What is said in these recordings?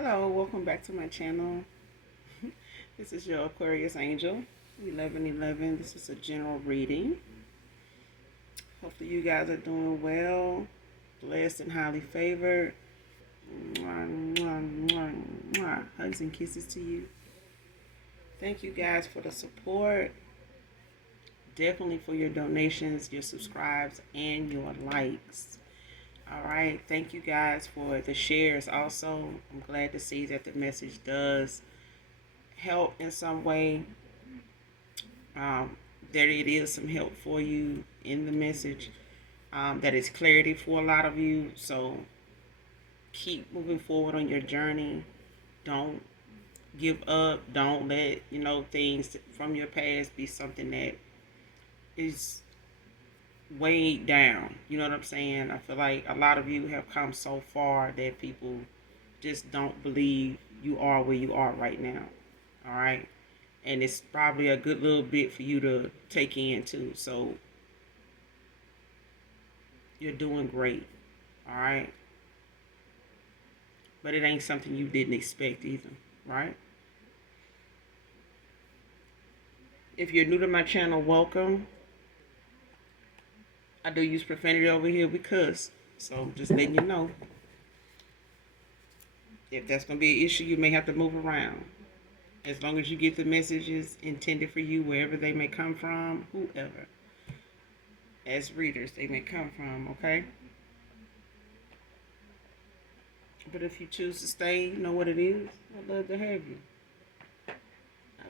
Hello, welcome back to my channel. This is your Aquarius Angel, 1111. This is a general reading. Hopefully you guys are doing well, blessed and highly favored. Mwah, mwah, mwah, mwah. Hugs and kisses to you. Thank you guys for the support. Definitely for your donations, your subscribes, and your likes. All right. Thank you guys for the shares also. I'm glad to see that the message does help in some way. Um, there it is, some help for you in the message. That is clarity for a lot of you. So keep moving forward on your journey. Don't give up. Don't let things from your past be something that is weighed down. You know what I'm saying? I feel like a lot of you have come so far that people just don't believe you are where you are right now. All right. And it's probably a good little bit for you to take in too. So you're doing great. All right. But it ain't something you didn't expect either. Right. If you're new to my channel, welcome. I do use profanity over here because, so just letting you know. If that's going to be an issue, you may have to move around. As long as you get the messages intended for you, wherever they may come from, whoever, as readers, they may come from, okay? But if you choose to stay, you know what it is. I'd love to have you. I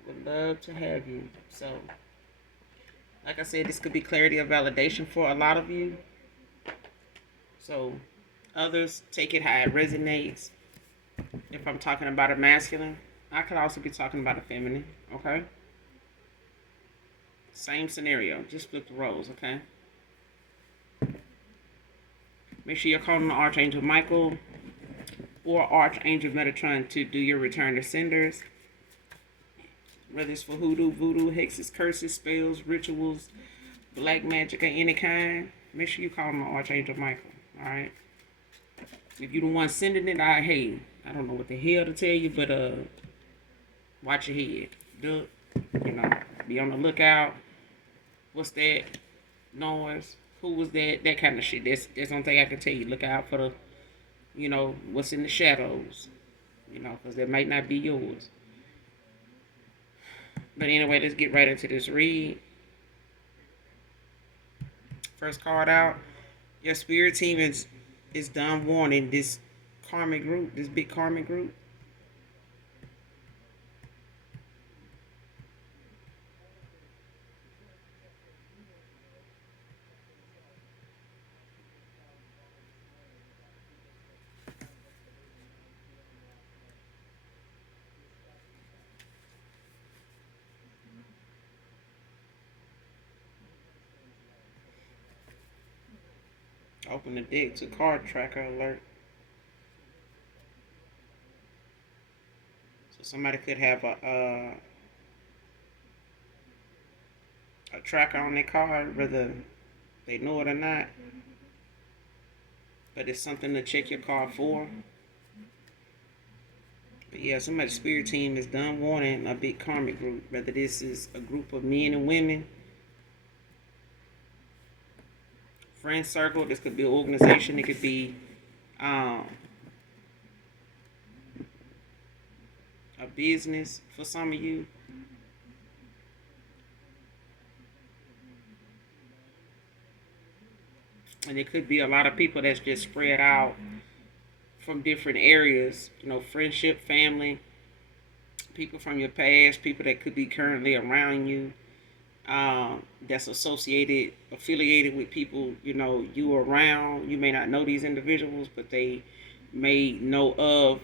would love to have you. So, like I said, this could be clarity or validation for a lot of you. So, others take it how it resonates. If I'm talking about a masculine, I could also be talking about a feminine, okay? Same scenario, just flip the roles, okay? Make sure you're calling the Archangel Michael or Archangel Metatron to do your return to senders. Whether it's for hoodoo, voodoo, hexes, curses, spells, rituals, black magic of any kind, make sure you call the Archangel Michael, alright? If you the one sending it, I don't know what the hell to tell you, but watch your head. Duck, be on the lookout. What's that noise? Who was that? That kind of shit. That's the only thing I can tell you. Look out for what's in the shadows. Because that might not be yours. But anyway, let's get right into this read. First card out. Your spirit team is done warning this karmic group, this big karmic group. Open the deck to card tracker alert. So somebody could have a tracker on their card, whether they know it or not. But it's something to check your card for. But yeah, somebody's spirit team is done warning a big karmic group. Whether this is a group of men and women, friend circle, this could be an organization, it could be a business for some of you. And it could be a lot of people that's just spread out from different areas, friendship, family, people from your past, people that could be currently around you, that's affiliated with people, you around. You may not know these individuals, but they may know of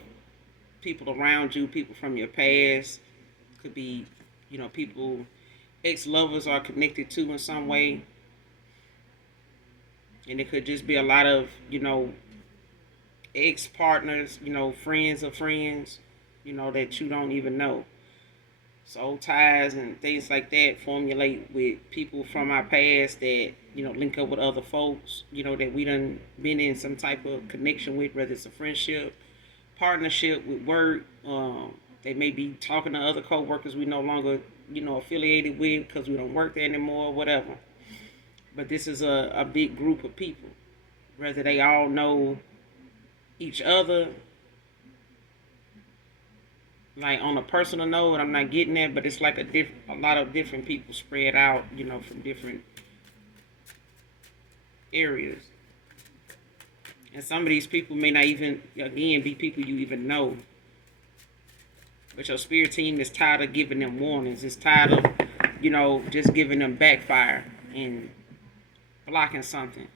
people around you, people from your past. Could be, people ex-lovers are connected to in some way. And it could just be a lot of, ex-partners, friends of friends, that you don't even know. Soul ties and things like that formulate with people from our past that, link up with other folks, that we done been in some type of connection with, whether it's a friendship, partnership with work. They may be talking to other co-workers we no longer, affiliated with because we don't work there anymore, whatever. But this is a big group of people. Whether they all know each other, like on a personal note, I'm not getting that, but it's like a lot of different people spread out, from different areas. And some of these people may not even, again, be people you even know. But your spirit team is tired of giving them warnings. It's tired of, just giving them backfire and blocking something.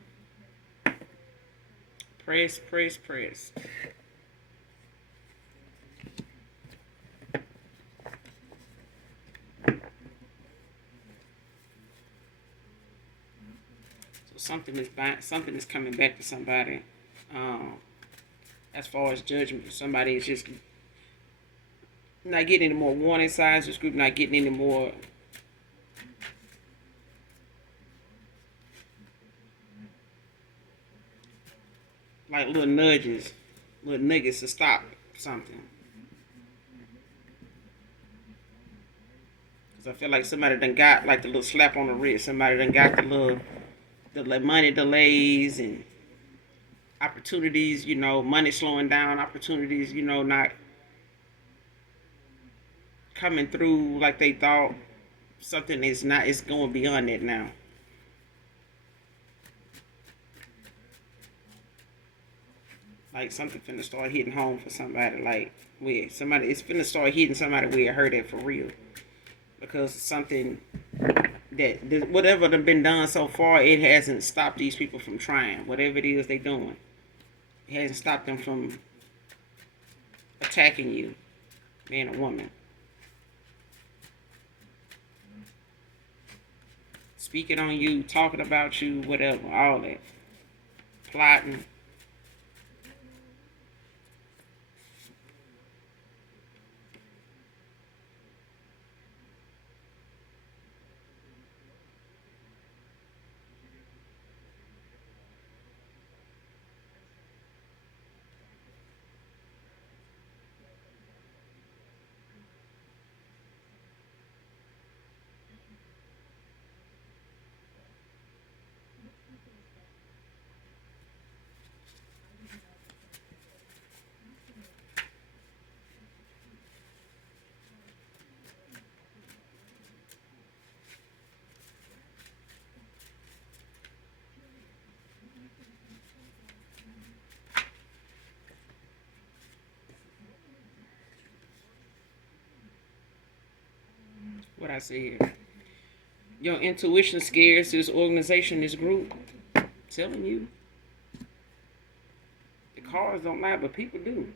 Press, press, press. So something is coming back to somebody. As far as judgment, somebody is just not getting any more warning signs. This group not getting any more like little nudges, little nuggets to stop something. Cause I feel like somebody done got like the little slap on the wrist. Somebody done got the money delays and opportunities. Money slowing down. Opportunities. Not coming through like they thought. Something is not. It's going beyond that now. Like something finna start hitting home for somebody. Like where somebody it's finna start hitting somebody where it hurt it for real. Because something that whatever done been done so far, it hasn't stopped these people from trying. Whatever it is they doing, it hasn't stopped them from attacking you, man or woman. Speaking on you, talking about you, whatever, all that. Plotting. What I said. Your intuition scares this organization, this group. I'm telling you. The cards don't lie, but people do.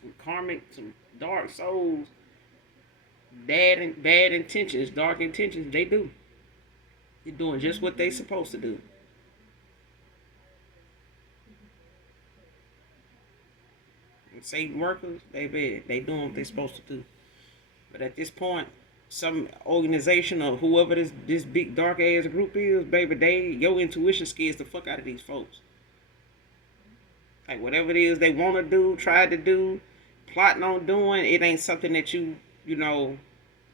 Some karmic, some dark souls, bad intentions, dark intentions, they do. They're doing just what they supposed to do. And Satan workers, they bad. They doing what they supposed to do. But at this point, some organization or whoever this big dark ass group is, baby, your intuition scares the fuck out of these folks. Like whatever it is they want to do, try to do, plotting on doing, it ain't something that you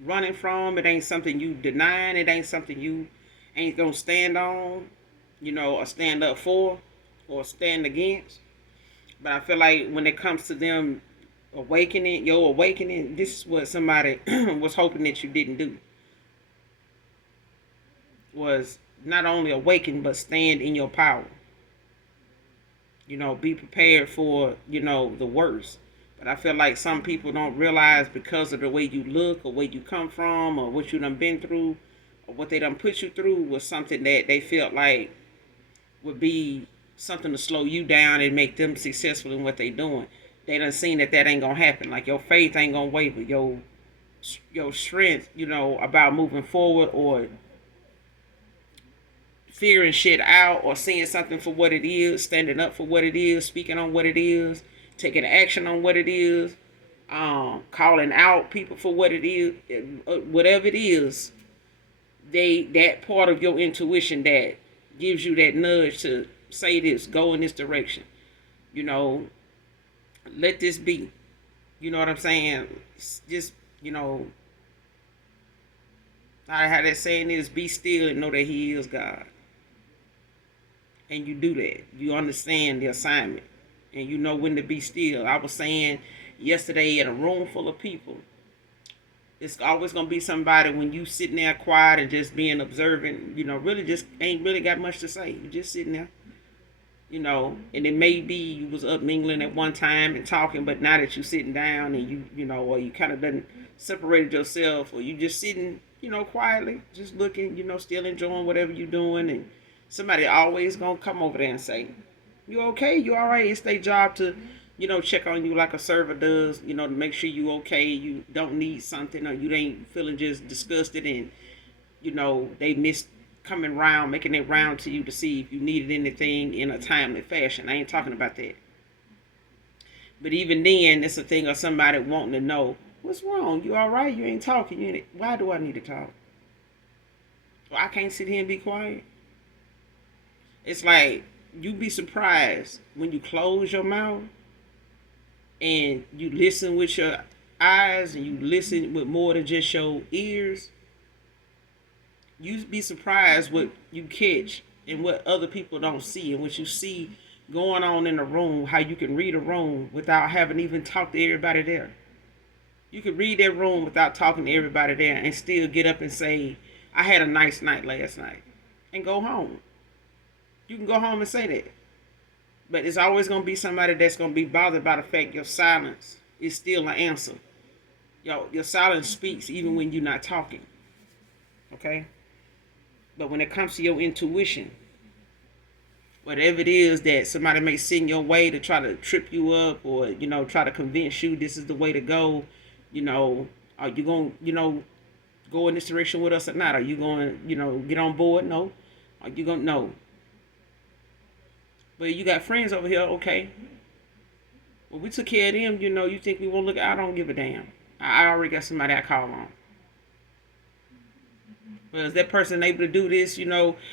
running from. It ain't something you denying. It ain't something you ain't gonna stand on, or stand up for, or stand against. But I feel like when it comes to them your awakening, this is what somebody was hoping that you didn't do. Was not only awaken, but stand in your power. Be prepared for, the worst. But I feel like some people don't realize because of the way you look or where you come from or what you done been through or what they done put you through was something that they felt like would be something to slow you down and make them successful in what they doing. They done seen that ain't gonna happen. Like your faith ain't gonna waver. Your strength, about moving forward or figuring shit out or seeing something for what it is, standing up for what it is, speaking on what it is, taking action on what it is, calling out people for what it is, whatever it is, that part of your intuition that gives you that nudge to say this, go in this direction. Let this be. You know what I'm saying? Just, you know, how that saying is, be still and know that He is God. And you do that. You understand the assignment. And you know when to be still. I was saying yesterday in a room full of people, it's always gonna be somebody when you sitting there quiet and just being observant, really just ain't really got much to say. You just sitting there, and it may be you was up mingling at one time and talking, but now that you sitting down and or you kind of done separated yourself, or you just sitting, quietly, just looking, still enjoying whatever you doing, and somebody always gonna come over there and say, "You okay? You all right?" It's their job to, check on you like a server does, to make sure you okay, you don't need something, or you ain't feeling just disgusted, and they missed coming round, making it round to you to see if you needed anything in a timely fashion. I ain't talking about that. But even then, it's a thing of somebody wanting to know, what's wrong? You all right? You ain't talking. Why do I need to talk? Well, I can't sit here and be quiet. It's like, you be surprised when you close your mouth and you listen with your eyes and you listen with more than just your ears. You'd be surprised what you catch and what other people don't see, and what you see going on in the room, how you can read a room without having even talked to everybody there. You could read that room without talking to everybody there and still get up and say, I had a nice night last night, and go home. You can go home and say that. But it's always going to be somebody that's going to be bothered by the fact your silence is still an answer. Your silence speaks even when you're not talking. Okay? But when it comes to your intuition, whatever it is that somebody may send your way to try to trip you up, or, try to convince you this is the way to go, are you going to, go in this direction with us or not? Are you going to, get on board? No. Are you going to? No. But you got friends over here, okay. Well, we took care of them, you think we won't look? I don't give a damn. I already got somebody I call on. Well, is that person able to do this,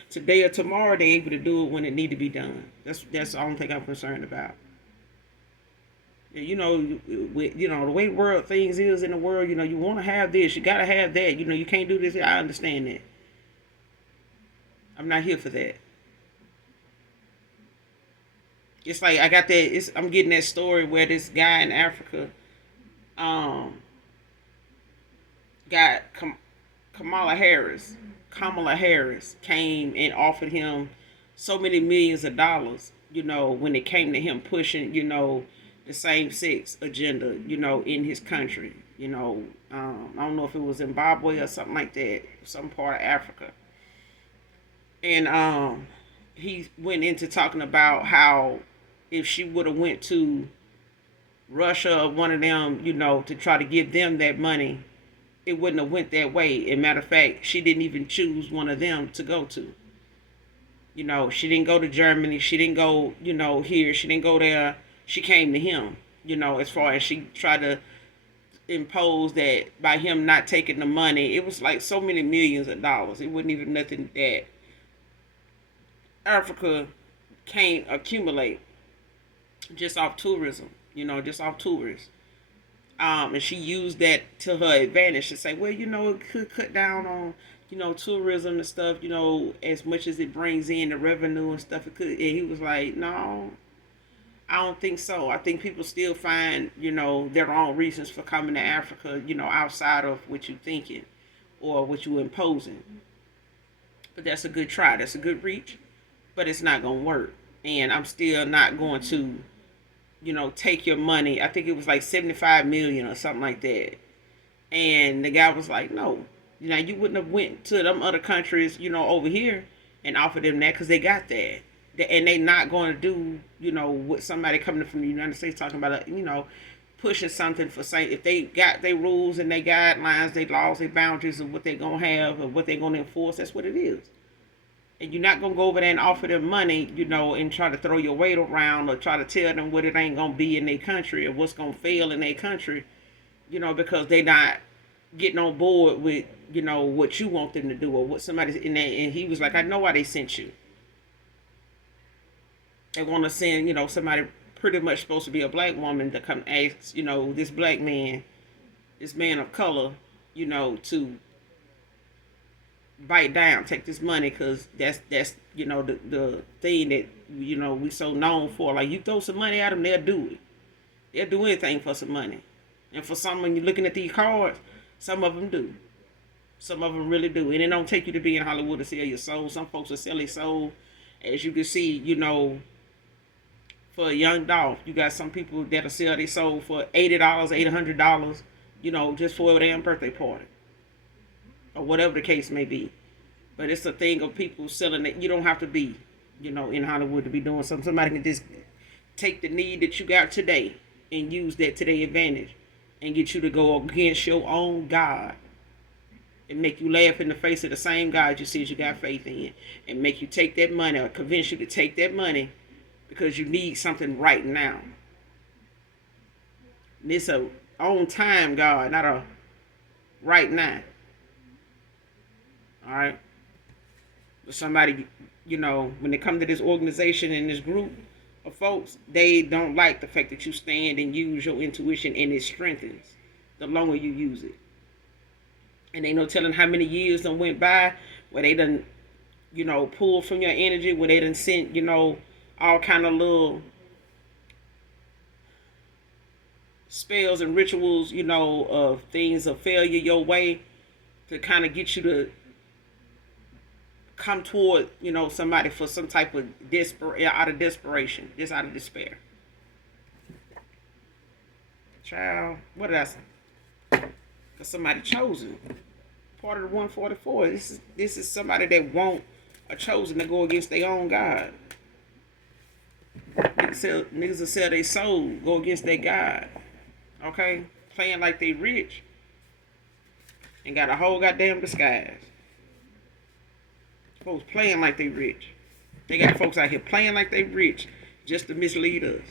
today or tomorrow? They able to do it when it need to be done. That's the only thing I'm concerned about. The way world things is in the world, you want to have this, you gotta have that. You can't do this. I understand that. I'm not here for that. It's like I got that. I'm getting that story where this guy in Africa, um, got Kamala Harris came and offered him so many millions of dollars, when it came to him pushing, the same sex agenda, in his country. I don't know if it was Zimbabwe or something like that, some part of Africa. And he went into talking about how if she would have went to Russia or one of them, to try to give them that money, it wouldn't have went that way. And matter of fact, she didn't even choose one of them to go to. She didn't go to Germany. She didn't go, here. She didn't go there. She came to him, as far as she tried to impose that by him not taking the money. It was like so many millions of dollars. It wasn't even nothing that Africa can't accumulate just off tourism, just off tourists. And she used that to her advantage to say, well, it could cut down on, tourism and stuff, as much as it brings in the revenue and stuff. It could. And he was like, no, I don't think so. I think people still find, their own reasons for coming to Africa, outside of what you're thinking or what you're imposing. But that's a good try. That's a good reach. But it's not going to work. And I'm still not going to, take your money. I think it was like 75 million or something like that. And the guy was like, no, you wouldn't have went to them other countries, over here and offered them that because they got that. And they not going to do, what somebody coming from the United States talking about, pushing something for saying if they got their rules and their guidelines, their laws, their boundaries of what they're going to have or what they're going to enforce, that's what it is. And you're not going to go over there and offer them money, and try to throw your weight around or try to tell them what it ain't going to be in their country or what's going to fail in their country, because they not getting on board with, what you want them to do or what somebody's in there. And he was like, I know why they sent you. They want to send, somebody pretty much supposed to be a black woman to come ask, this black man, this man of color, to bite down, take this money, because that's the thing that we so known for. Like, you throw some money at them, they'll do it. They'll do anything for some money. And for some, when you're looking at these cards, some of them do. Some of them really do. And it don't take you to be in Hollywood to sell your soul. Some folks will sell their soul. As you can see, for a young dog, you got some people that'll sell their soul for $80, $800, just for a damn birthday party. Or whatever the case may be. But it's a thing of people selling it. You don't have to be, in Hollywood to be doing something. Somebody can just take the need that you got today and use that to their advantage and get you to go against your own God and make you laugh in the face of the same God you said you got faith in, and make you take that money, or convince you to take that money because you need something right now. And it's a on time God, not a right now. All right? But somebody, when they come to this organization and this group of folks, they don't like the fact that you stand and use your intuition, and it strengthens the longer you use it. And they no telling how many years done went by where they done, pulled from your energy, where they done sent, all kind of little spells and rituals, of things of failure your way to kind of get you to come toward, somebody for some type of out of desperation, just out of despair. Child, what did I say? Because somebody chosen. Part of the 144. This is somebody that want a chosen to go against their own God. Niggas will sell their soul, go against their God. Okay? Playing like they rich. And got a whole goddamn disguise. Folks playing like they rich. They got folks out here playing like they rich just to mislead us.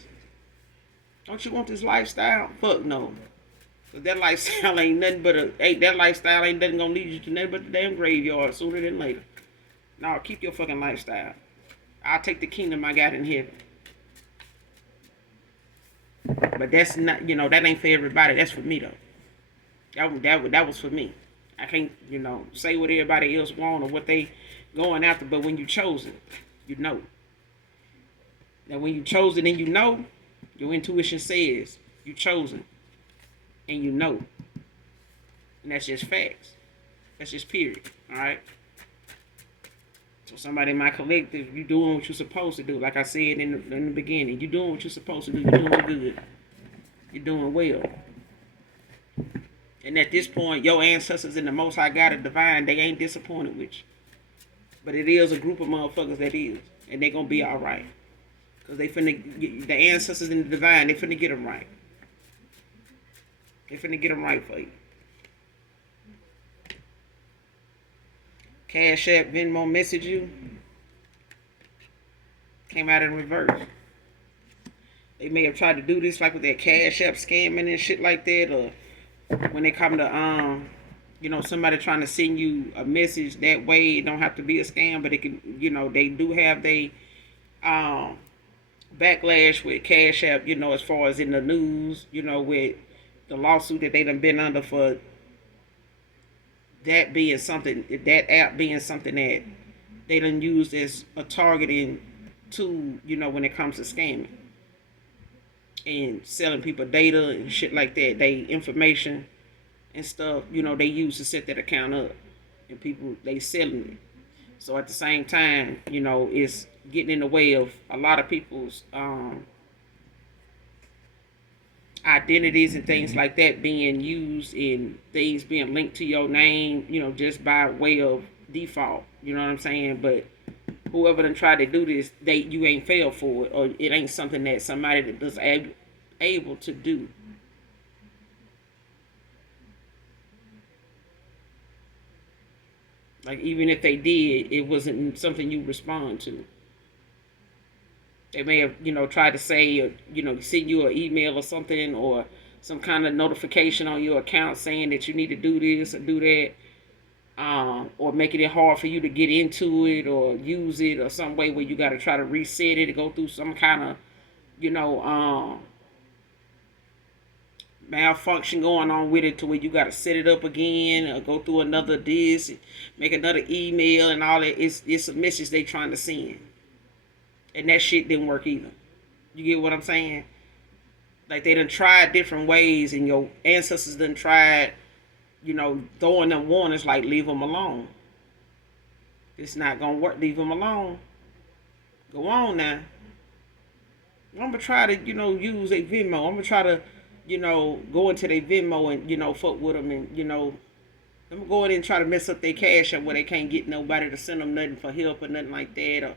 Don't you want this lifestyle? Fuck no. Cause that lifestyle ain't nothing but that lifestyle ain't nothing gonna lead you to nothing but the damn graveyard sooner than later. No, keep your fucking lifestyle. I'll take the kingdom I got in heaven. But that's not, that ain't for everybody. That's for me though. That was for me. I can't, say what everybody else want or what they going after. But when you chose it, you know. Now when you chose it and your intuition says you chosen. And and that's just facts. That's just period. Alright? So somebody in my collective, you doing what you're supposed to do. Like I said in the beginning, you doing what you're supposed to do. You're doing good. You're doing well. And at this point, your ancestors in the Most High God are divine. They ain't disappointed with you. But it is a group of motherfuckers that is. And they gonna be alright. Because the ancestors in the divine, they finna get them right. They finna get them right for you. Cash App, Venmo message you. Came out in reverse. They may have tried to do this like with that Cash App scamming and shit like that. Or when they come to, somebody trying to send you a message that way. It don't have to be a scam, but it can, they do have they backlash with Cash App, as far as in the news, with the lawsuit that they done been under for that being something, that app being something that they done used as a targeting tool, when it comes to scamming and selling people data and shit like that. They information and stuff, they use to set that account up, and people, they selling it. So at the same time, it's getting in the way of a lot of people's identities and things like that being used, and things being linked to your name, just by way of default. You know what I'm saying? But whoever done tried to do this, you ain't failed for it, or it ain't something that somebody that is able to do. Like, even if they did, it wasn't something you respond to. They may have, tried to say, or, send you an email or something, or some kind of notification on your account saying that you need to do this or do that, or making it hard for you to get into it or use it, or some way where you got to try to reset it, or go through some kind of you know, malfunction going on with it to where you got to set it up again or go through another disc, make another email and all that. It's a message they trying to send, and that shit didn't work either. You get what I'm saying? Like they done tried different ways, and your ancestors done tried, throwing them warnings like leave them alone. It's not gonna work. Leave them alone. Go on now. I'm gonna try to, use a Venmo. I'm gonna try to, go into their Venmo and, fuck with them and, I'm gonna go in and try to mess up their cash up where they can't get nobody to send them nothing for help or nothing like that. Or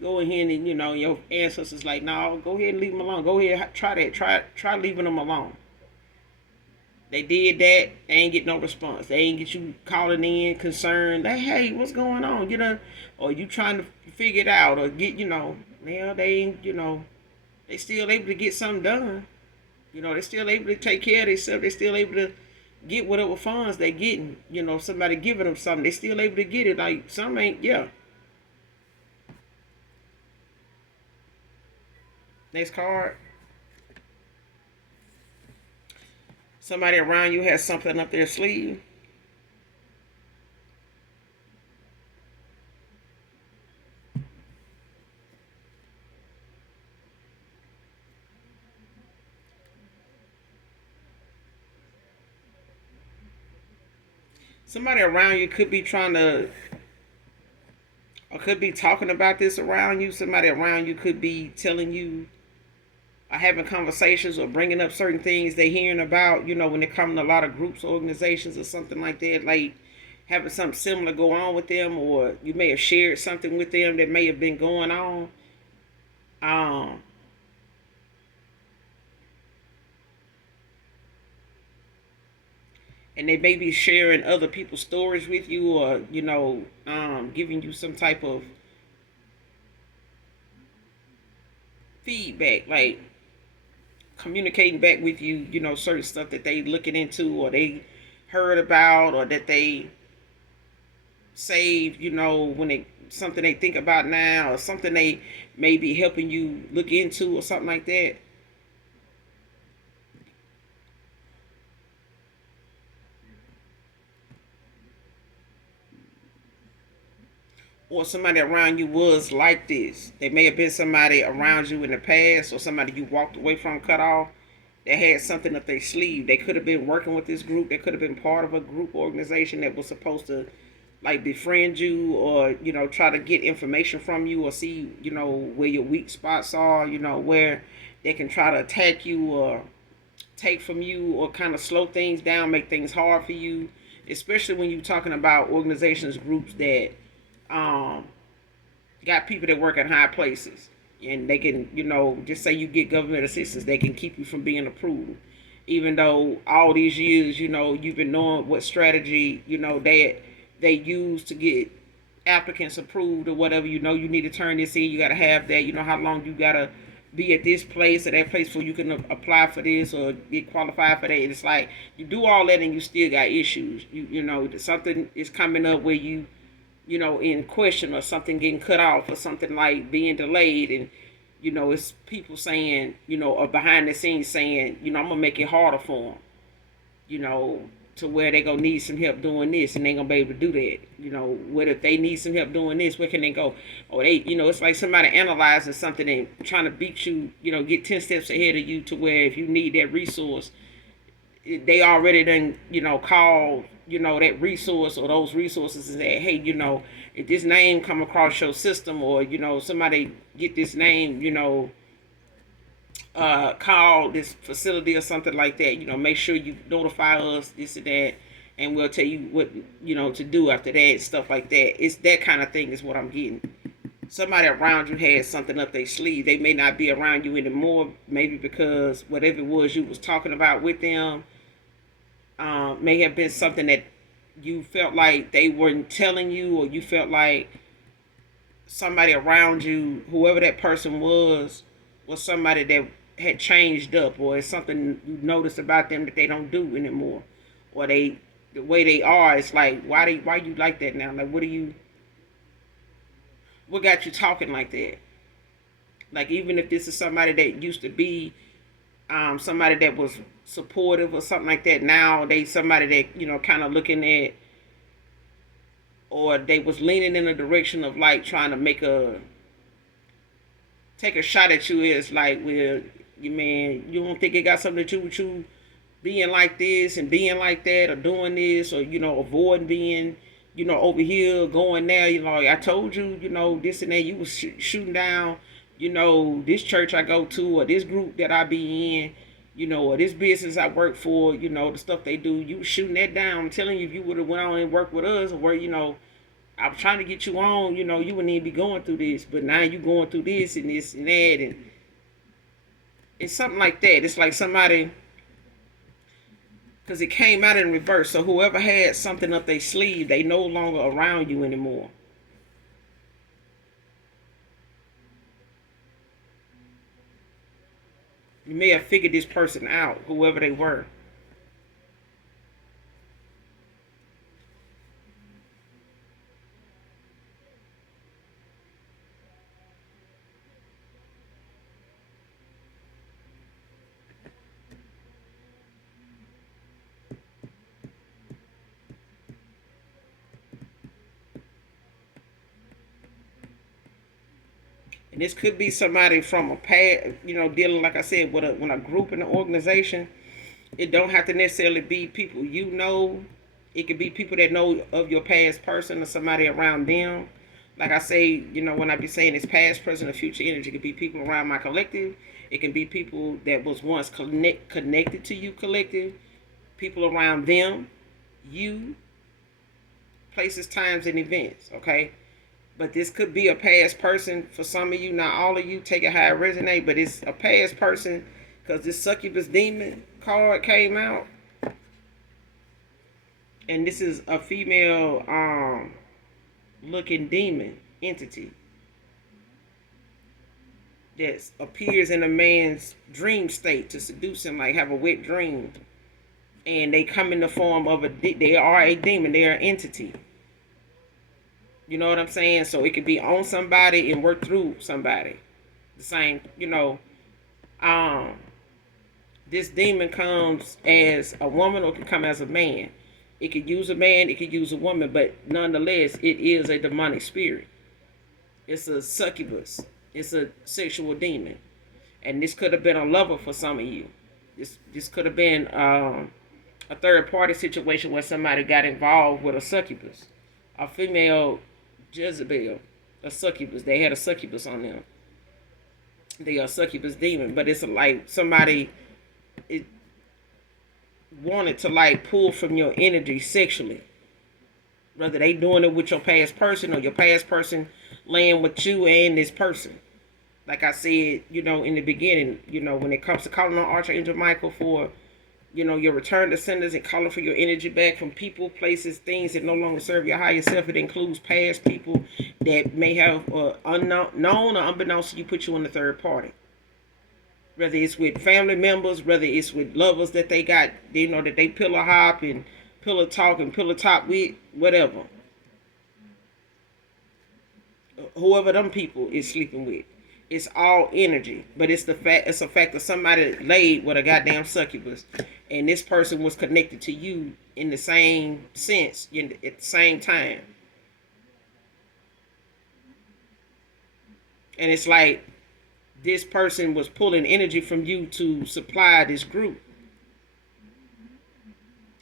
go ahead and, your ancestors like, no, go ahead and leave them alone. Go ahead, try that. Try leaving them alone. They did that. They ain't get no response. They ain't get you calling in concerned. Hey, what's going on? Or you trying to figure it out or get, well, they ain't, they still able to get something done. They still able to take care of themselves. They still able to get whatever funds they getting. Somebody giving them something. They still able to get it. Like some ain't, yeah. Next card. Somebody around you has something up their sleeve. Somebody around you could be trying to, or could be talking about this around you. Somebody around you could be telling you, or having conversations or bringing up certain things they hearing about, when they come to a lot of groups, organizations, or something like that, like having something similar go on with them, or you may have shared something with them that may have been going on. Um, and they may be sharing other people's stories with you, or giving you some type of feedback, like communicating back with you, certain stuff that they looking into or they heard about or that they saved, when they something they think about now or something they may be helping you look into or something like that. Or somebody around you was like this. There may have been somebody around you in the past or somebody you walked away from, cut off, that had something up their sleeve. They could have been working with this group. They could have been part of a group organization that was supposed to like befriend you or try to get information from you or see where your weak spots are, where they can try to attack you or take from you or kind of slow things down, make things hard for you, especially when you're talking about organizations, groups that um, got people that work in high places and they can, just say you get government assistance, they can keep you from being approved. Even though all these years, you've been knowing what strategy, that they use to get applicants approved or whatever, you need to turn this in, you got to have that, how long you got to be at this place or that place before you can apply for this or get qualified for that. And it's like you do all that and you still got issues. Something is coming up where in question or something getting cut off or something like being delayed and it's people saying or behind the scenes saying I'm gonna make it harder for them to where they gonna need some help doing this and they gonna be able to do that. What if they need some help doing this, where can they go? Or they it's like somebody analyzing something and trying to beat you, get 10 steps ahead of you to where if you need that resource, they already done call that resource or those resources and say, hey, if this name come across your system or somebody get this name, call this facility or something like that, make sure you notify us this and that, and we'll tell you what to do after that, stuff like that. It's that kind of thing is what I'm getting. Somebody around you had something up their sleeve. They may not be around you anymore, maybe because whatever it was you was talking about with them may have been something that you felt like they weren't telling you, or you felt like somebody around you, whoever that person was somebody that had changed up, or it's something you noticed about them that they don't do anymore, or the way they are. It's like why you like that now? Like what got you talking like that? Like, even if this is somebody that used to be somebody that was supportive or something like that, now they somebody that, kind of looking at, or they was leaning in a direction of like trying to take a shot at you. Is like, well, you man, you don't think it got something to do with you being like this and being like that, or doing this, or avoiding being, over here, going there. I told you, this and that. You was shooting down, this church I go to, or this group that I be in, or this business I work for, the stuff they do. You was shooting that down. I'm telling you, if you would have went on and worked with us, or I was trying to get you on, you wouldn't even be going through this. But now you going through this and this and that, and it's something like that. It's like somebody, because it came out in reverse. So whoever had something up their sleeve, they no longer around you anymore. You may have figured this person out, whoever they were. And this could be somebody from a past, dealing, like I said, with a group in an organization. It don't have to necessarily be people you know. It could be people that know of your past person, or somebody around them. Like I say, when I be saying it's past, present, or future energy, it could be people around my collective. It can be people that was once connected to you collective. People around them, you, places, times, and events. Okay. But this could be a past person for some of you. Not all of you, take it how it resonate, but it's a past person, because this succubus demon card came out. And this is a female looking demon entity that appears in a man's dream state to seduce him, like have a wet dream. And they come in the form of they are a demon, they are an entity. You know what I'm saying? So it could be on somebody and work through somebody. The same, this demon comes as a woman or it can come as a man. It could use a man, it could use a woman, but nonetheless, it is a demonic spirit. It's a succubus. It's a sexual demon. And this could have been a lover for some of you. This could have been a third party situation where somebody got involved with a succubus. A female Jezebel, a succubus. They had a succubus on them. They are a succubus demon, but it's like somebody it wanted to like pull from your energy sexually. Whether they doing it with your past person or your past person laying with you and this person. Like I said, in the beginning, when it comes to calling on Archangel Michael for your return to senders and calling for your energy back from people, places, things that no longer serve your higher self. It includes past people that may have unknown or unbeknownst to you, put you in the third party. Whether it's with family members, whether it's with lovers that they got, that they pillow hop and pillow talk and pillow talk with, whatever. Whoever them people is sleeping with. It's all energy, but it's a fact that somebody laid with a goddamn succubus, and this person was connected to you in the same sense at the same time. And it's like this person was pulling energy from you to supply this group,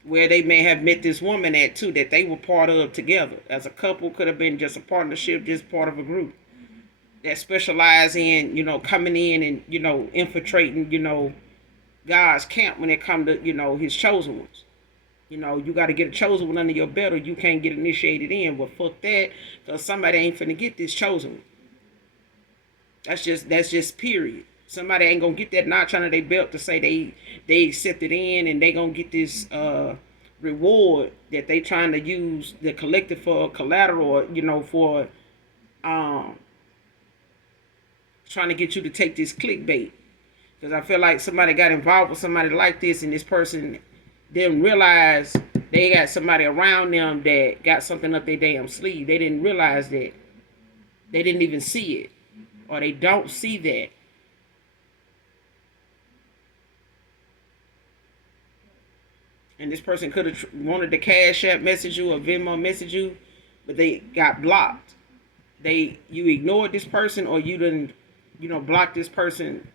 where they may have met this woman at too, that they were part of together as a couple. Could have been just a partnership, just part of a group that specialize in, coming in and, infiltrating, God's camp when it come to, his chosen ones. You got to get a chosen one under your belt or you can't get initiated in. Well, fuck that, because somebody ain't finna get this chosen one. That's just period. Somebody ain't gonna get that notch under their belt to say they accepted in and they gonna get this reward that they trying to use the collective for collateral, for trying to get you to take this clickbait. Because I feel like somebody got involved with somebody like this, and this person didn't realize they got somebody around them that got something up their damn sleeve. They didn't realize that. They didn't even see it. or they don't see that. And this person could have wanted to Cash App message you or Venmo message you, but they got blocked. You ignored this person, or you didn't, block this person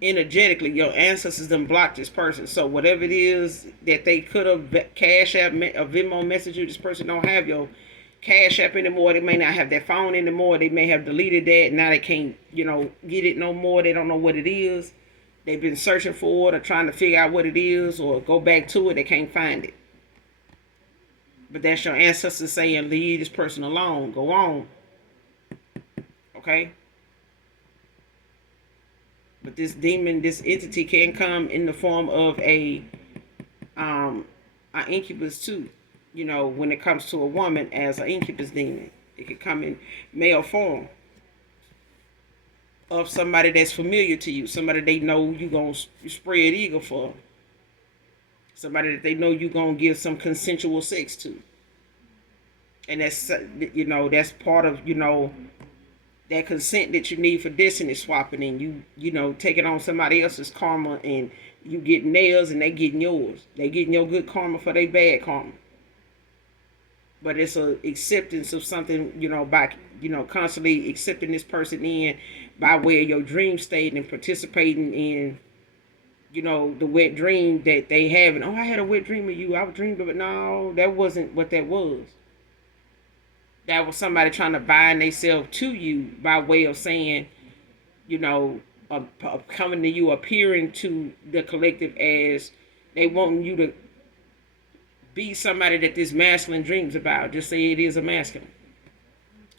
energetically. Your ancestors done blocked this person. So whatever it is that they could have Cash App or Venmo message you, this person don't have your Cash App anymore. They may not have their phone anymore. They may have deleted that. Now they can't, get it no more. They don't know what it is. They've been searching for it or trying to figure out what it is or go back to it. They can't find it. But that's your ancestors saying, leave this person alone. Go on. Okay? But this demon, this entity can come in the form of an incubus too. When it comes to a woman as an incubus demon. It could come in male form of somebody that's familiar to you. Somebody they know you going to spread eagle for. Somebody that they know you going to give some consensual sex to. And that's, that's part of, that consent that you need for destiny swapping, and you taking on somebody else's karma, and you getting theirs and they getting yours. They getting your good karma for their bad karma. But it's a acceptance of something, by, constantly accepting this person in by way of your dream state and participating in, the wet dream that they have. And, I had a wet dream of you. I was dreaming of it. No, that wasn't what that was. That was somebody trying to bind themselves to you by way of saying, coming to you, appearing to the collective as they want you to be somebody that this masculine dreams about. Just say it is a masculine.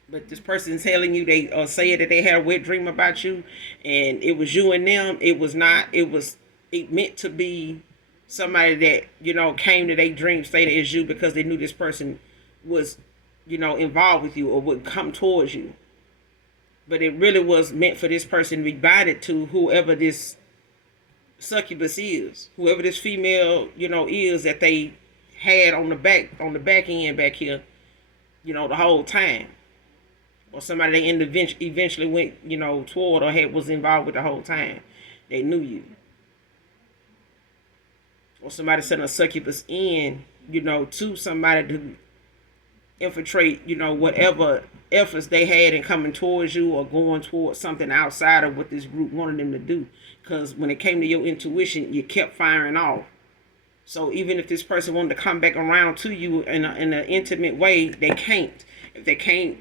But this person's telling you, they saying that they had a wet dream about you, and it was you and them. It was not. It meant to be somebody that came to their dream state as you because they knew this person was involved with you or would come towards you. But it really was meant for this person to be binded to whoever this succubus is, whoever this female is that they had on the back end back here, the whole time, or somebody they eventually went toward or was involved with the whole time. They knew you, or somebody sent a succubus in to somebody to infiltrate whatever efforts they had in coming towards you or going towards something outside of what this group wanted them to do. Because when it came to your intuition, you kept firing off. So even if this person wanted to come back around to you in an intimate way, they can't. If they can't,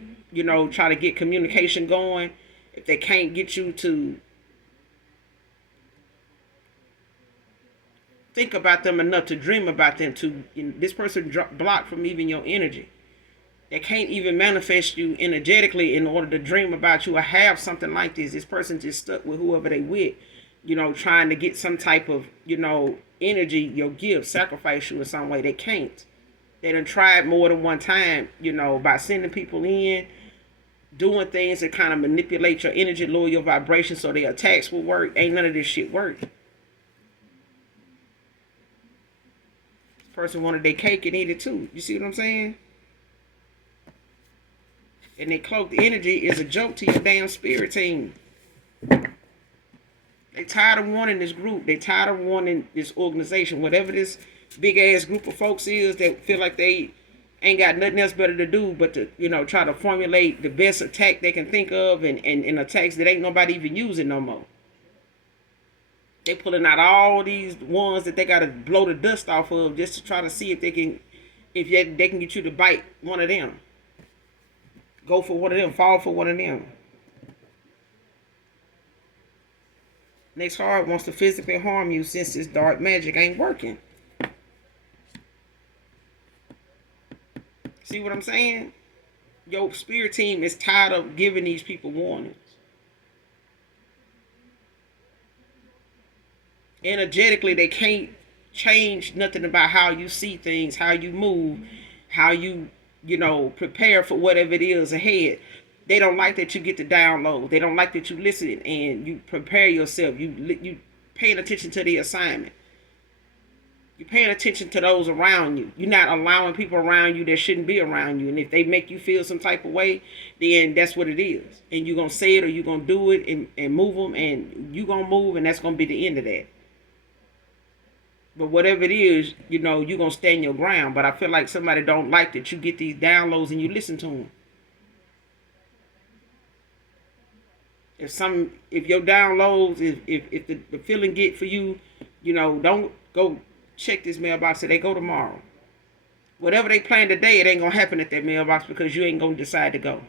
try to get communication going, if they can't get you to think about them enough to dream about them, this person blocked from even your energy. They can't even manifest you energetically in order to dream about you or have something like this. This person just stuck with whoever they with, trying to get some type of, energy, your gift, sacrifice you in some way. They can't. They done tried more than one time, by sending people in, doing things that kind of manipulate your energy, lower your vibration so their attacks will work. Ain't none of this shit work. This person wanted their cake and eat it too. You see what I'm saying? And they cloak the energy is a joke to your damn spirit team. They tired of wanting this group. They tired of wanting this organization. Whatever this big ass group of folks is that feel like they ain't got nothing else better to do but to, try to formulate the best attack they can think of and attacks that ain't nobody even using no more. They pulling out all these ones that they got to blow the dust off of just to try to see if they can get you to bite one of them. Go for one of them. Fall for one of them. Next heart wants to physically harm you since this dark magic ain't working. See what I'm saying? Your spirit team is tired of giving these people warnings. Energetically, they can't change nothing about how you see things, how you move, how you prepare for whatever it is ahead. They don't like that you get the download. They don't like that you listen and you prepare yourself. You paying attention to the assignment. You're paying attention to those around you. You're not allowing people around you that shouldn't be around you. And if they make you feel some type of way, then that's what it is. And you're going to say it, or you're going to do it, and move them, and you're going to move, and that's going to be the end of that. But whatever it is, you're going to stand your ground. But I feel like somebody don't like that you get these downloads and you listen to them. If your downloads, if the feeling get for you, don't go check this mailbox today, go tomorrow. Whatever they plan today, it ain't gonna happen at that mailbox because you ain't gonna decide to go.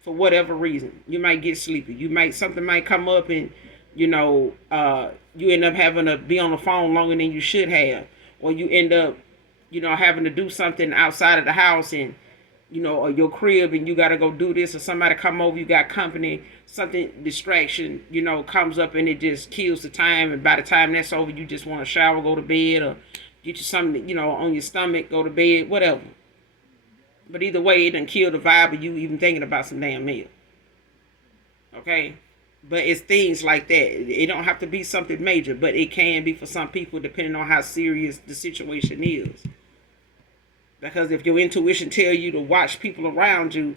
For whatever reason. You might get sleepy. Something might come up, and you end up having to be on the phone longer than you should have. Or you end up, having to do something outside of the house, and or your crib, and you got to go do this, or somebody come over, you got company, something, distraction, comes up, and it just kills the time. And by the time that's over, you just want to shower, go to bed, or get you something, on your stomach, go to bed, whatever. But either way, it done kill the vibe of you even thinking about some damn meal. Okay? But it's things like that. It don't have to be something major, but it can be for some people depending on how serious the situation is. Because if your intuition tell you to watch people around you,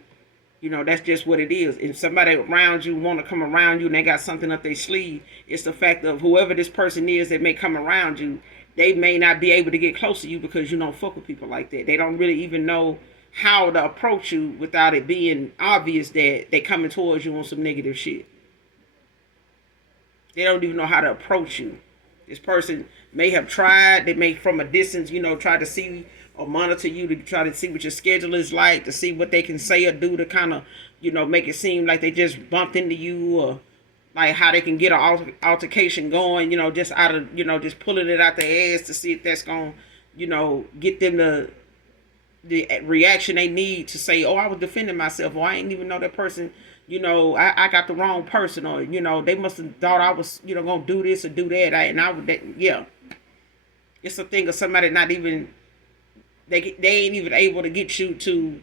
that's just what it is. If somebody around you want to come around you and they got something up their sleeve, it's the fact of whoever this person is that may come around you, they may not be able to get close to you because you don't fuck with people like that. They don't really even know how to approach you without it being obvious that they coming towards you on some negative shit. They don't even know how to approach you. This person may have tried, they may from a distance, try to see or monitor you to try to see what your schedule is like, to see what they can say or do to kind of, make it seem like they just bumped into you, or like how they can get an altercation going, just out of, just pulling it out their ass to see if that's going to, get them the reaction they need to say, oh, I was defending myself, or I didn't even know that person, I got the wrong person, or, they must have thought I was, going to do this or do that. Yeah. It's a thing of somebody not even, they ain't even able to get you to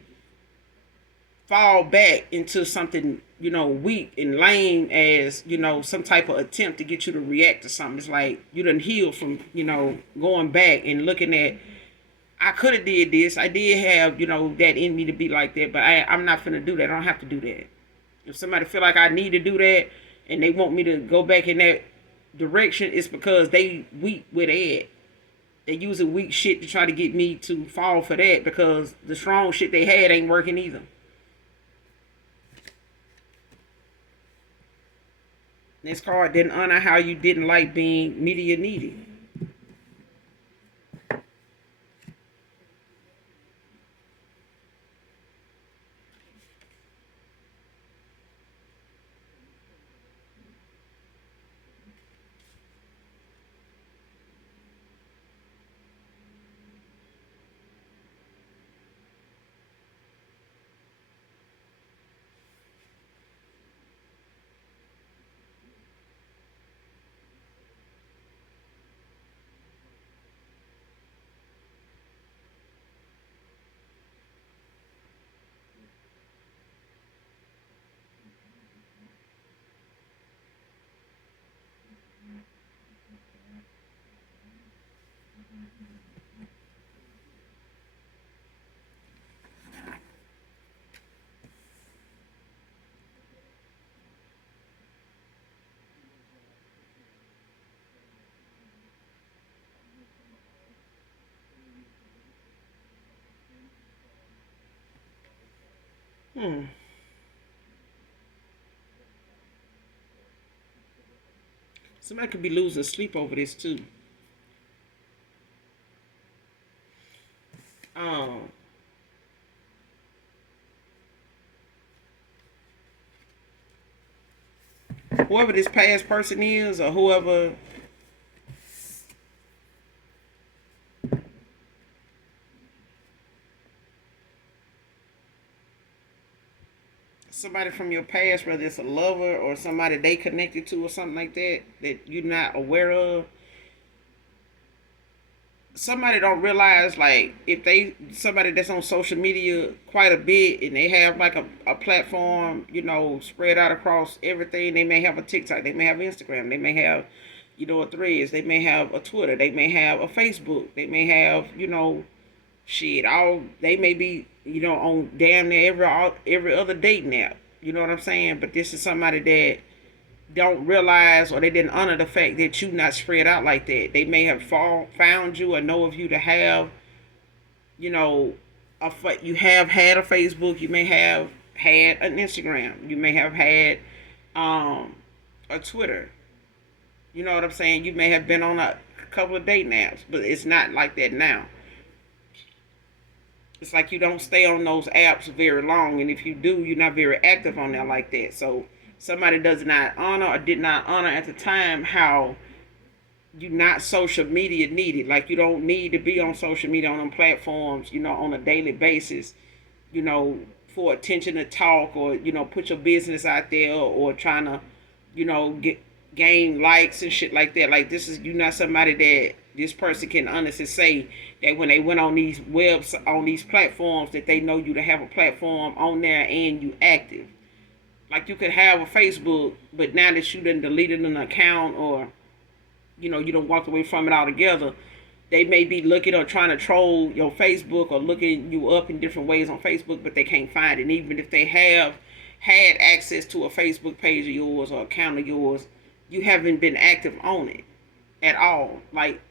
fall back into something, weak and lame as, some type of attempt to get you to react to something. It's like you done healed from, going back and looking at, I could have did this. I did have, that in me to be like that, but I'm not finna do that. I don't have to do that. If somebody feel like I need to do that and they want me to go back in that direction, it's because they weak with it. They using weak shit to try to get me to fall for that, because the strong shit they had ain't working either. This card didn't honor how you didn't like being media needy. Somebody could be losing sleep over this too. Um, Whoever this past person is, or whoever somebody from your past, whether it's a lover or somebody they connected to or something like that, that you're not aware of. Somebody don't realize, like, if they somebody that's on social media quite a bit and they have like a platform, spread out across everything. They may have a TikTok, they may have Instagram, they may have, a Threads. They may have a Twitter. They may have a Facebook. They may have, shit. All they may be, on damn near every other dating app. You know what I'm saying? But this is somebody that don't realize, or they didn't honor the fact that you not spread out like that. They may have found you or know of you to have, you know, you have had a Facebook. You may have had an Instagram. You may have had a Twitter. You know what I'm saying? You may have been on a couple of dating apps, but it's not like that now. It's like you don't stay on those apps very long, and if you do, you're not very active on there like that. So somebody does not honor or did not honor at the time how you not social media needed. Like you don't need to be on social media on them platforms, on a daily basis, for attention to talk or, put your business out there or trying to, get gain likes and shit like that. Like this is you not somebody that this person can honestly say that when they went on these on these platforms that they know you to have a platform on there and you active. Like you could have a Facebook, but now that you done deleted an account or you don't walk away from it altogether, they may be looking or trying to troll your Facebook or looking you up in different ways on Facebook, but they can't find it. And even if they have had access to a Facebook page of yours or account of yours, you haven't been active on it at all. Like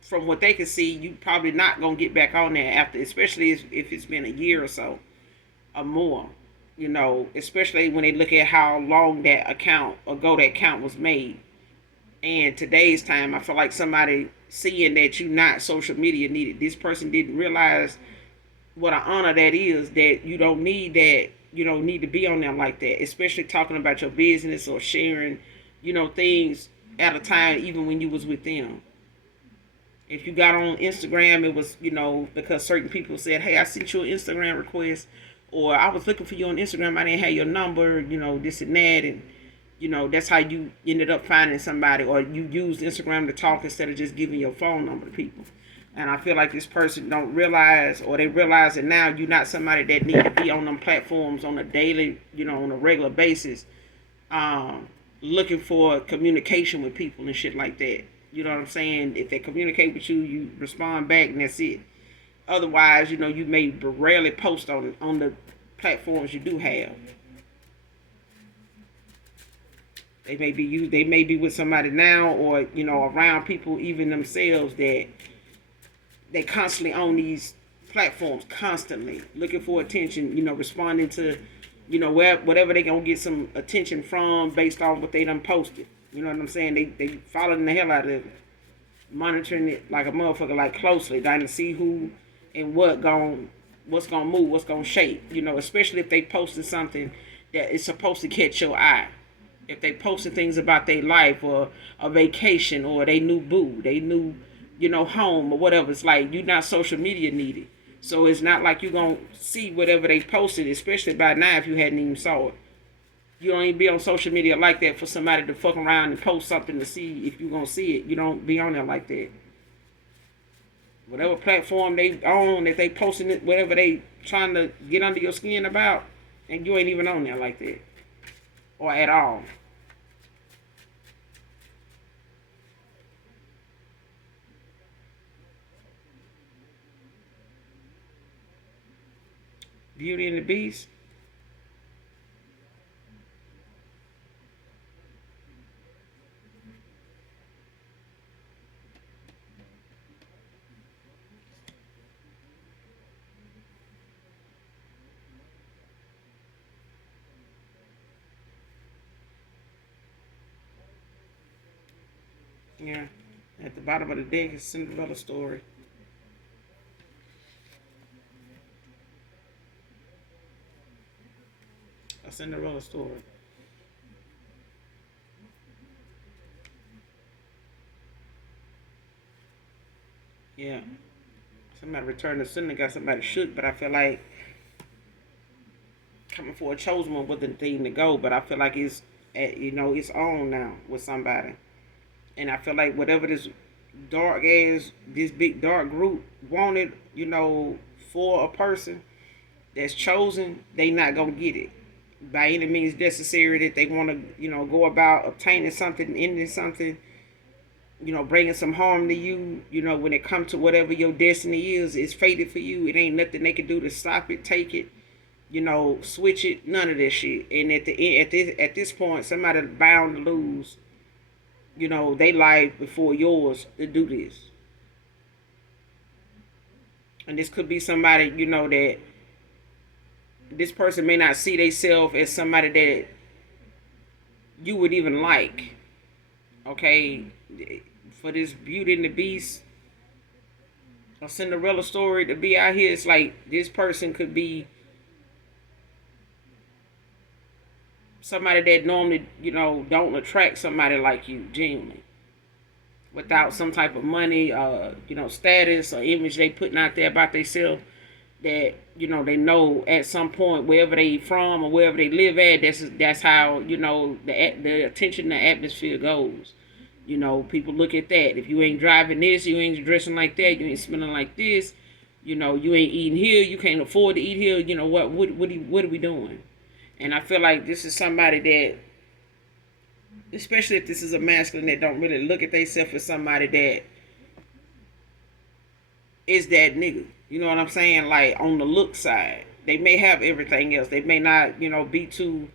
from what they can see, you probably not gonna get back on there after, especially if it's been a year or so or more. Especially when they look at how long that account was made. And today's time, I feel like somebody seeing that you not social media needed. This person didn't realize what an honor that is, that you don't need that. You don't need to be on there like that, especially talking about your business or sharing, things at a time, even when you was with them. If you got on Instagram, it was, because certain people said, hey, I sent you an Instagram request, or I was looking for you on Instagram, I didn't have your number, this and that, and that's how you ended up finding somebody, or you used Instagram to talk instead of just giving your phone number to people. And I feel like this person don't realize, or they realize that now you're not somebody that need to be on them platforms on a daily, on a regular basis, looking for communication with people and shit like that. You know what I'm saying? If they communicate with you, you respond back, and that's it. Otherwise, you may rarely post on the platforms you do have. They may be with somebody now, or around people even themselves that they constantly on these platforms, constantly looking for attention. Responding to whatever they gonna get some attention from based on what they done posted. You know what I'm saying? They following the hell out of it, monitoring it like a motherfucker, like closely, trying to see who and what's gonna move, what's gonna shake. Especially if they posted something that is supposed to catch your eye. If they posted things about their life or a vacation or they new boo, they new, home or whatever, it's like you not social media needed. So it's not like you're going to see whatever they posted, especially by now if you hadn't even saw it. You don't even be on social media like that for somebody to fuck around and post something to see if you're going to see it. You don't be on there like that. Whatever platform they own, if they posting it, whatever they trying to get under your skin about, and you ain't even on there like that. Or at all. Beauty and the Beast. Yeah. At the bottom of the deck is Cinderella story. A Cinderella story. Yeah. Somebody returned the sin got somebody shook, but I feel like coming for a chosen one wasn't the thing to go, but I feel like it's it's on now with somebody. And I feel like whatever this big dark group wanted, for a person that's chosen, they not gonna get it. by any means necessary that they want to, go about obtaining something, ending something, bringing some harm to you, when it comes to whatever your destiny is, it's fated for you. It ain't nothing they can do to stop it, take it, switch it, none of this shit. And at this point, somebody bound to lose, they life before yours to do this. And this could be somebody, that this person may not see themselves as somebody that you would even like. Okay, for this Beauty and the Beast, a Cinderella story to be out here, it's like this person could be somebody that normally, don't attract somebody like you, genuinely. Without some type of money, status or image they putting out there about themselves, that they know at some point wherever they from or wherever they live at, that's how the attention, the atmosphere goes. People look at that. If you ain't driving this, you ain't dressing like that, you ain't spending like this, you ain't eating here, you can't afford to eat here. What are we doing? And I feel like this is somebody that, especially if this is a masculine that don't really look at themselves as somebody that is that nigga. You know what I'm saying? Like on the look side. They may have everything else. They may not, be too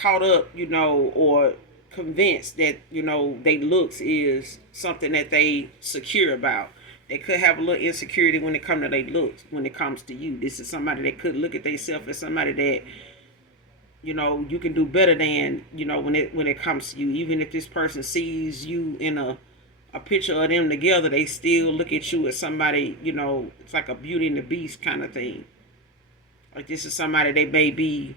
caught up, or convinced that, they looks is something that they secure about. They could have a little insecurity when it comes to their looks, when it comes to you. This is somebody that could look at themselves as somebody that, you can do better than, when it comes to you. Even if this person sees you in a picture of them together, they still look at you as somebody, it's like a Beauty and the Beast kind of thing. Like this is somebody they may be,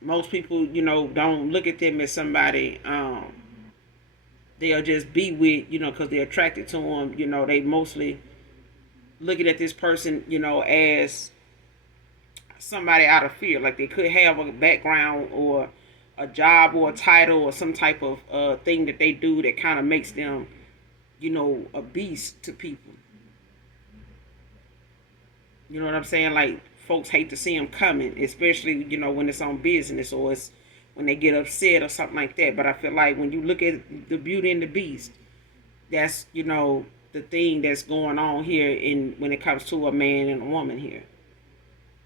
most people, don't look at them as somebody they'll just be with, because they're attracted to them. They mostly looking at this person, as somebody out of fear. Like they could have a background or a job or a title or some type of thing that they do that kind of makes them, a beast to people. You know what I'm saying? Like folks hate to see them coming, especially, when it's on business or it's when they get upset or something like that. But I feel like when you look at the Beauty and the Beast, that's, the thing that's going on here in when it comes to a man and a woman here.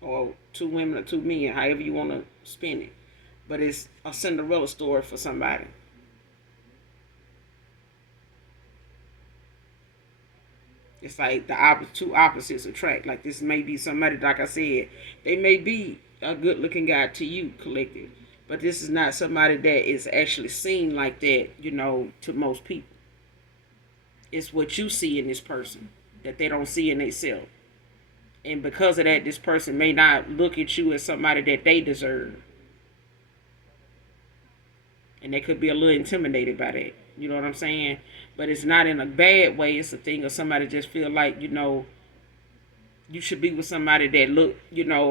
Or two women or two men, however you want to spin it. But it's a Cinderella story for somebody. It's like the two opposites attract. Like this may be somebody, like I said, they may be a good looking guy to you, collective. But this is not somebody that is actually seen like that, to most people. It's what you see in this person that they don't see in themselves. And because of that, this person may not look at you as somebody that they deserve. And they could be a little intimidated by that. You know what I'm saying? But it's not in a bad way. It's a thing of somebody just feel like, you should be with somebody that look,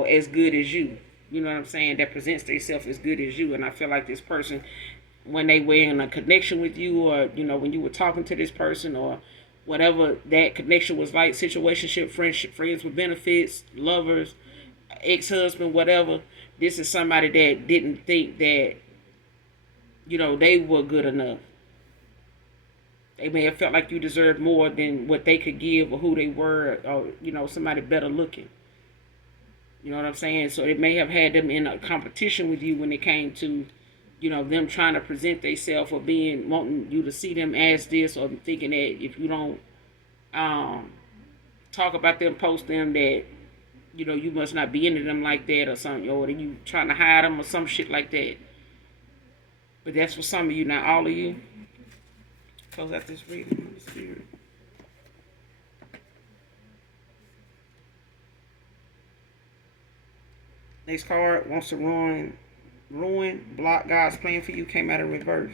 as good as you. You know what I'm saying? That presents themselves as good as you. And I feel like this person, when they were in a connection with you, or, when you were talking to this person, or whatever that connection was like, situationship, friendship, friends with benefits, lovers, ex-husband, whatever, this is somebody that didn't think that, they were good enough. They may have felt like you deserved more than what they could give or who they were, or, somebody better looking. You know what I'm saying? So they may have had them in a competition with you when it came to, them trying to present themselves or wanting you to see them as this, or thinking that if you don't talk about them, post them, that, you must not be into them like that or something, or that you trying to hide them or some shit like that. But that's for some of you, not all of you. Close out this reading of the spirit. Next card, wants to ruin, block God's plan for you, came out of reverse.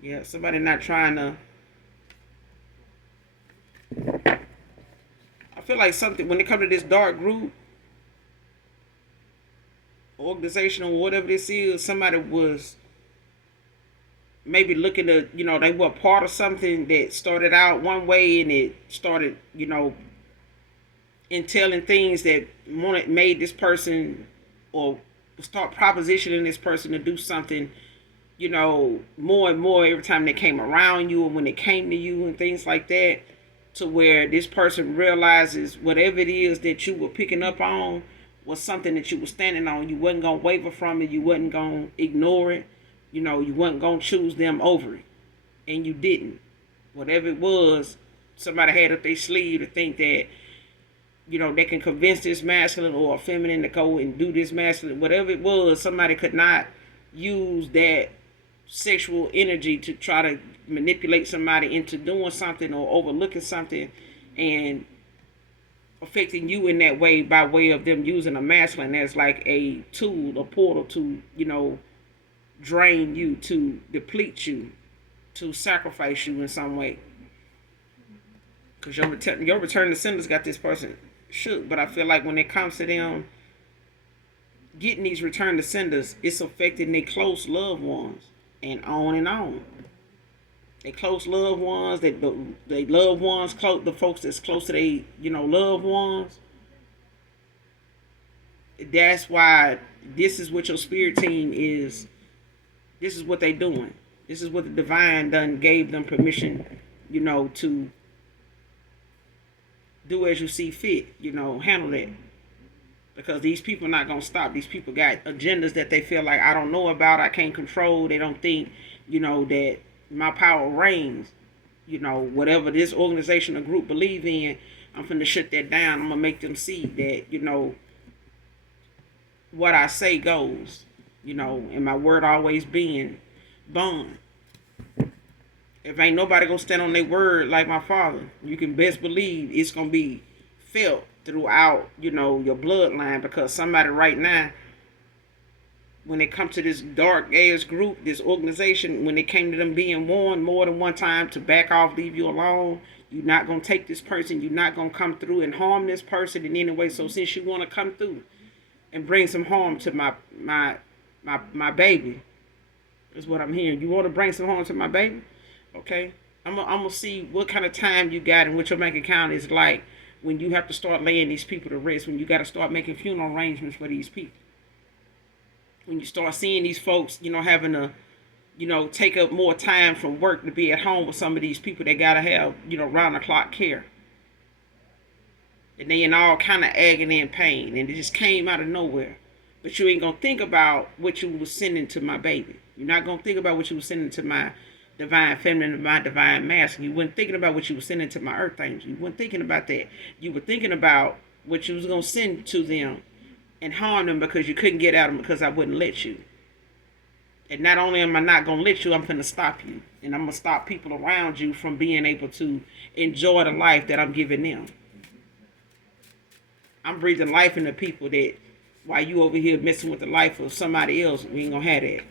Yeah, somebody not trying to. I feel like something when it comes to this dark group, organization or whatever this is, somebody was maybe looking to, they were part of something that started out one way and it started, entailing things that made this person or start propositioning this person to do something, more and more every time they came around you or when they came to you and things like that, to where this person realizes whatever it is that you were picking up on was something that you were standing on. You wasn't going to waver from it. You wasn't going to ignore it. You wasn't going to choose them over it. And you didn't. Whatever it was, somebody had up their sleeve to think that, they can convince this masculine or feminine to go and do this masculine. Whatever it was, somebody could not use that sexual energy to try to manipulate somebody into doing something or overlooking something and affecting you in that way by way of them using a masculine as like a tool, a portal to, drain you, to deplete you, to sacrifice you in some way. Because your return to senders got this person shook. But I feel like when it comes to them getting these return to senders, it's affecting their close loved ones and on and on. They close loved ones, they loved ones, the folks that's close to their, loved ones. That's why this is what your spirit team is. This is what they doing. This is what the divine done gave them permission, to do as you see fit, handle that. Because these people are not going to stop. These people got agendas that they feel like I don't know about, I can't control. They don't think, that my power reigns. Whatever this organization or group believe in, I'm finna shut that down. I'm going to make them see that, what I say goes, and my word always being bond. If ain't nobody gonna stand on their word like my father, you can best believe it's gonna be felt throughout, your bloodline, because somebody right now, when it comes to this dark ass group, this organization, when it came to them being warned more than one time to back off, leave you alone, you're not gonna take this person, you're not gonna come through and harm this person in any way. So since you wanna come through and bring some harm to my baby, is what I'm hearing. You want to bring some harm to my baby? Okay. I'm gonna see what kind of time you got and what your bank account is like when you have to start laying these people to rest, when you got to start making funeral arrangements for these people. When you start seeing these folks, having to, take up more time from work to be at home with some of these people that got to have, round the clock care. And they in all kind of agony and pain, and it just came out of nowhere. But you ain't going to think about what you was sending to my baby. You're not going to think about what you was sending to my divine feminine, my divine masculine. You weren't thinking about what you was sending to my earth angels. You weren't thinking about that. You were thinking about what you was going to send to them and harm them because you couldn't get at them because I wouldn't let you. And not only am I not going to let you, I'm going to stop you. And I'm going to stop people around you from being able to enjoy the life that I'm giving them. I'm breathing life into people that while you over here messing with the life of somebody else, we ain't going to have that.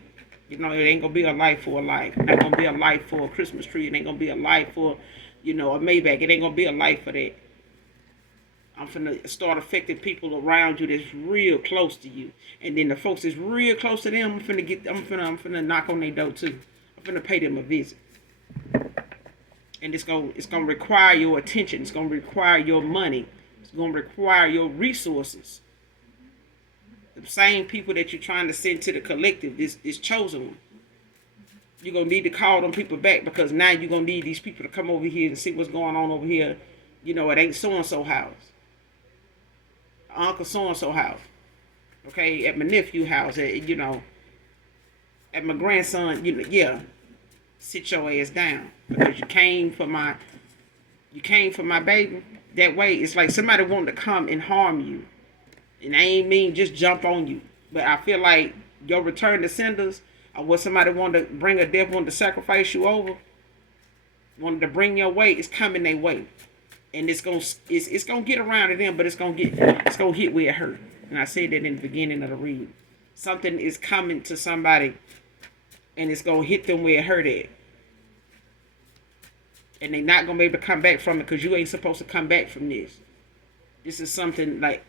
It ain't going to be a life for a life. It ain't going to be a life for a Christmas tree. It ain't going to be a life for, a Maybach. It ain't going to be a life for that. I'm finna start affecting people around you that's real close to you. And then the folks that's real close to them, I'm finna knock on their door too. I'm finna pay them a visit. And it's gonna require your attention. It's gonna require your money. It's gonna require your resources. The same people that you're trying to send to the collective, this chosen one. You're going to need to call them people back because now you're going to need these people to come over here and see what's going on over here. It ain't so-and-so house. Uncle so-and-so house. Okay, at my nephew house, at my grandson, sit your ass down. Because you came for my baby. That way, it's like somebody wanted to come and harm you. And I ain't mean just jump on you. But I feel like your return to senders, or what somebody wanted to bring a death, wanted to sacrifice you over, wanted to bring your way, it's coming their way. And it's gonna get around to them, but it's gonna hit where it hurt. And I said that in the beginning of the read. Something is coming to somebody and it's gonna hit them where it hurt at. And they're not gonna be able to come back from it because you ain't supposed to come back from this. This is something like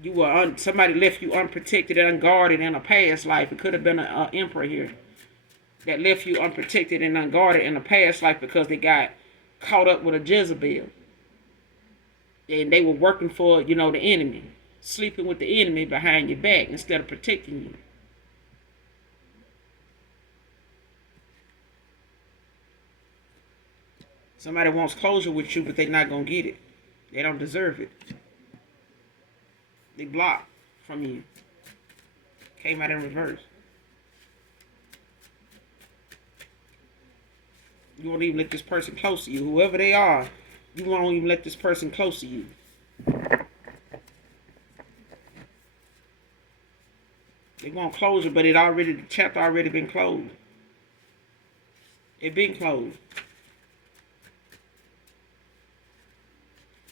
You were somebody left you unprotected and unguarded in a past life. It could have been an emperor here that left you unprotected and unguarded in a past life because they got caught up with a Jezebel. And they were working for, the enemy. Sleeping with the enemy behind your back instead of protecting you. Somebody wants closure with you, but they're not going to get it. They don't deserve it. They block from you. Came out in reverse. You won't even let this person close to you. Whoever they are, you won't even let this person close to you. They want closure, but the chapter already been closed. It been closed.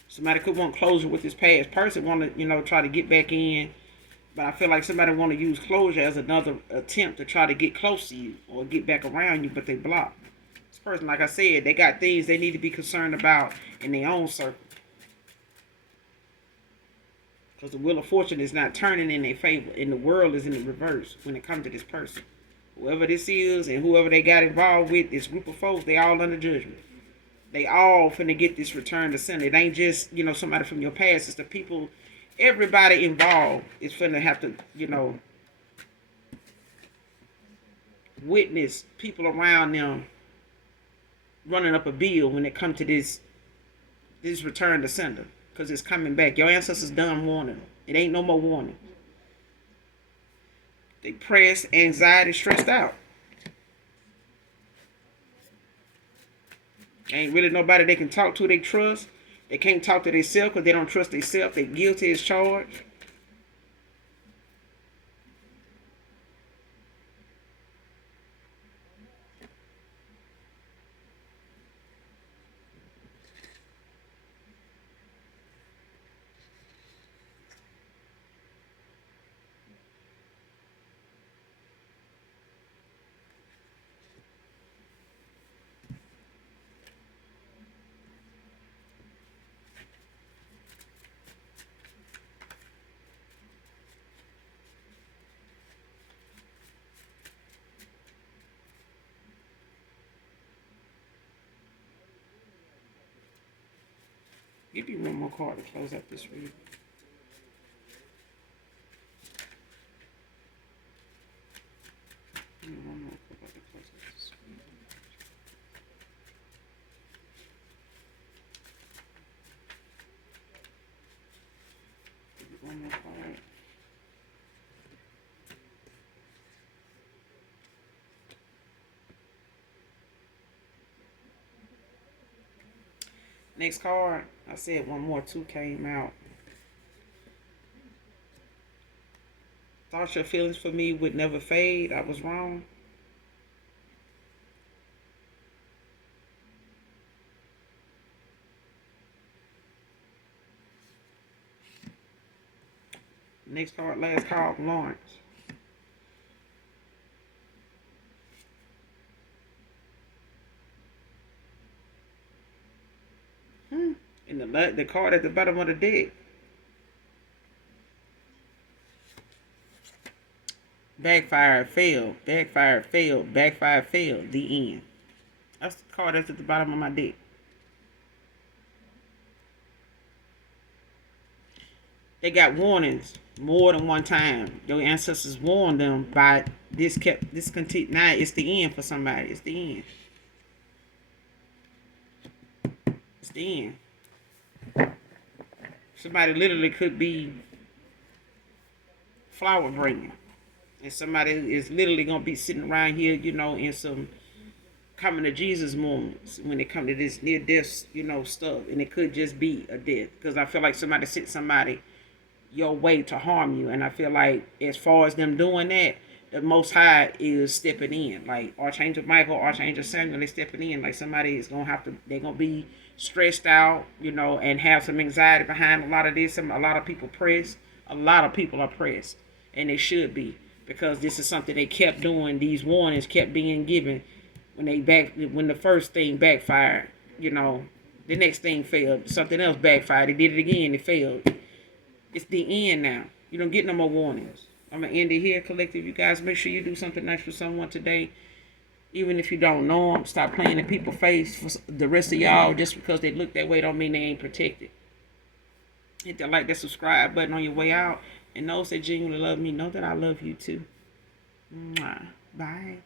Somebody could want closure with this past person, want to, try to get back in. But I feel like somebody want to use closure as another attempt to try to get close to you or get back around you, but they block. This person, like I said, they got things they need to be concerned about in their own circle. Because the wheel of fortune is not turning in their favor, and the world is in the reverse when it comes to this person. Whoever this is and whoever they got involved with, this group of folks, they all under judgment. They all finna get this return to sender. It ain't just, somebody from your past. It's the people, everybody involved is finna have to, witness people around them running up a bill when it comes to this return to sender. Because it's coming back. Your ancestors done warning. It ain't no more warning. They pressed, anxiety, stressed out. Ain't really nobody they can talk to they trust. They can't talk to themselves because they don't trust themselves. They guilty as charged. Give me one more card to close up this reading. Give me one more card to close up this reading. Give me one more card. Next card, I said one more, two came out. Thought your feelings for me would never fade. I was wrong. Next card, last card, Lawrence. And the card at the bottom of the deck. Backfire, failed. Backfire, failed. Backfire, failed. The end. That's the card that's at the bottom of my deck. They got warnings more than one time. Your ancestors warned them by this continue. Now it's the end for somebody. It's the end. It's the end. Somebody literally could be flower bringing. And somebody is literally going to be sitting around here, in some coming to Jesus moments when it comes to this near death, stuff. And it could just be a death. Because I feel like somebody sent somebody your way to harm you. And I feel like as far as them doing that, the Most High is stepping in. Like Archangel Michael, Archangel Samuel, they stepping in. Like somebody is going to have to, they're going to be stressed out, and have some anxiety behind a lot of this. A lot of people pressed. A lot of people are pressed. And they should be. Because this is something they kept doing. These warnings kept being given when the first thing backfired. The next thing failed. Something else backfired. They did it again. It failed. It's the end now. You don't get no more warnings. I'm going to end it here, collective. You guys, make sure you do something nice for someone today. Even if you don't know them, stop playing in people's face. For the rest of y'all, just because they look that way don't mean they ain't protected. Hit that like, that subscribe button on your way out. And those that genuinely love me, know that I love you too. Mwah. Bye.